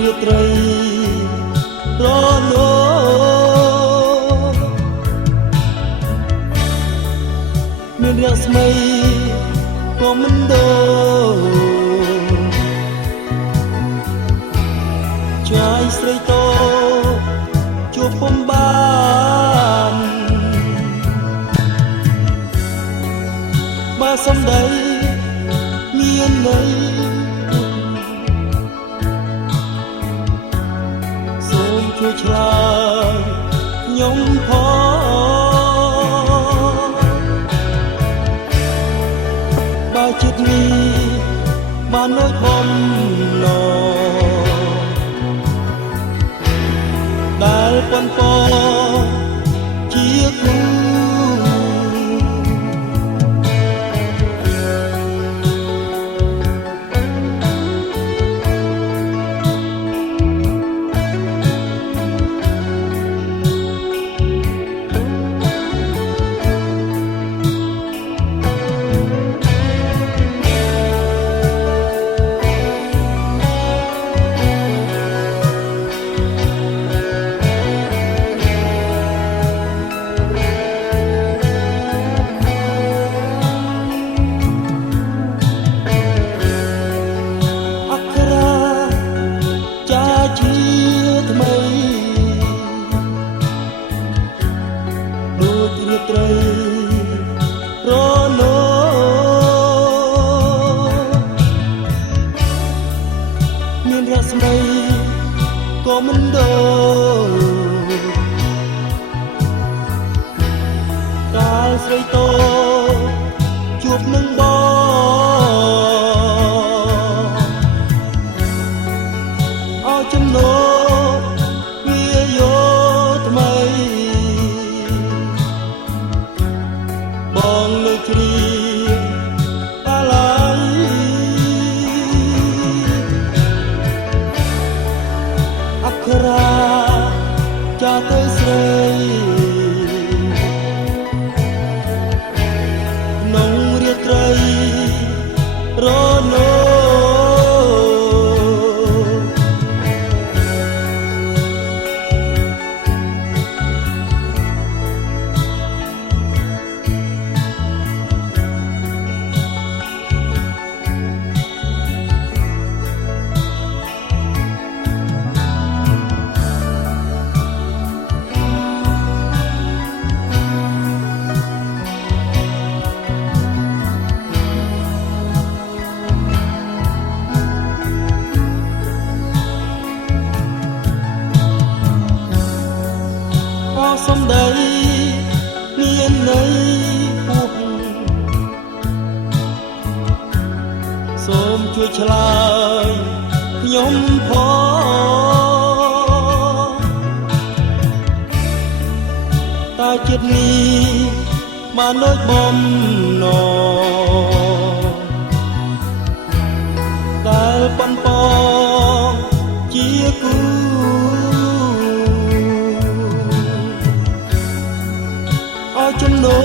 រាត្រីរនោមានរស្មីក៏មិនដូរចាយស្រីតោជួបពុំបានបើសំដីមានន័យសូមជួយឆ្លើយខ្ញុំផងបើចិត្តនេះបាននៅបំណងដែលប៉ុនប៉ជាគូត្រីរនោមានរស្មីក៏មិនដូរកាលស្រីតោជួបនឹងបងអោចំណោវាយោថ្មីបងនៅជ្រាបអាឡ័យអក្ខរាចាទៅស្រីក្នុងរាត្រីរនោសំដីមានន័យពុះសូមជួយឆ្លើយខ្ញុំផងតើចិត្តនេះបានដូចបំណងដែលប៉ុនប៉ជាគូចំណោ